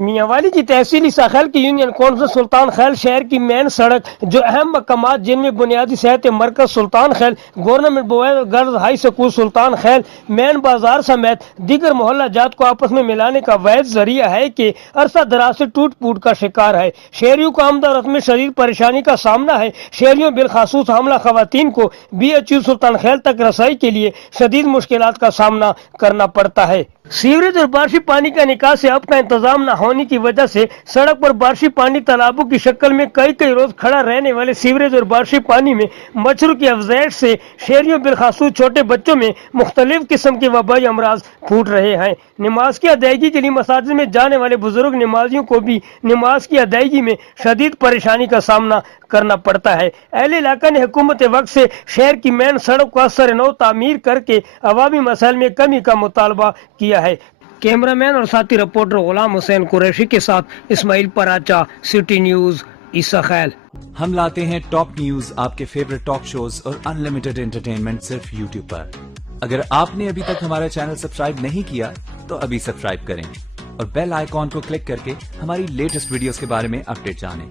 میاں والی کی تحصیل عیسیٰ خیل کی یونین کونسل سلطان خیل شہر کی مین سڑک جو اہم مقامات جن میں بنیادی صحت مرکز Sultan Khel, government boys girls high school Sultan Khel, main بازار سمیت دیگر محلہ جات کو آپس میں ملانے کا واحد ذریعہ ہے کہ عرصہ دراز سے ٹوٹ پوٹ کا شکار ہے۔ شہریوں کو آمد و رفت میں شدید پریشانی کا سامنا ہے۔ شہریوں بالخصوص حاملہ خواتین کو BHU سلطان خیل تک رسائی کے لیے شدید مشکلات کا سامنا کرنا پڑتا ہے۔ سیوریج اور بارشی پانی کا نکاس سے اب کا انتظام نہ ہونے کی وجہ سے سڑک پر بارشی پانی تالابوں کی شکل میں کئی روز کھڑا رہنے والے سیوریج اور بارشی پانی میں مچھروں کی افزائش سے شہریوں بالخصوص چھوٹے بچوں میں مختلف قسم کے وبائی امراض پھوٹ رہے ہیں۔ نماز کی ادائیگی کے لیے مساجد میں جانے والے بزرگ نمازیوں کو بھی نماز کی ادائیگی میں شدید پریشانی کا سامنا کرنا پڑتا ہے۔ اہل علاقہ نے حکومت وقت سے شہر کی مین سڑک کو اثر نو تعمیر کر کے عوامی مسائل میں کمی کا مطالبہ کیا ہے۔ کیمرہ مین اور ساتھی رپورٹر غلام حسین قریشی کے ساتھ اسماعیل پراچا، سٹی نیوز، عیسیٰ خیل۔ ہم لاتے ہیں ٹاپ نیوز، آپ کے فیورٹ ٹاک شوز اور انلمیٹڈ انٹرٹینمنٹ صرف یوٹیوب پر۔ اگر آپ نے ابھی تک ہمارا چینل سبسکرائب نہیں کیا تو ابھی سبسکرائب کریں اور بیل آئیکن کو کلک کر کے ہماری لیٹسٹ ویڈیوز کے بارے میں اپڈیٹ جانیں۔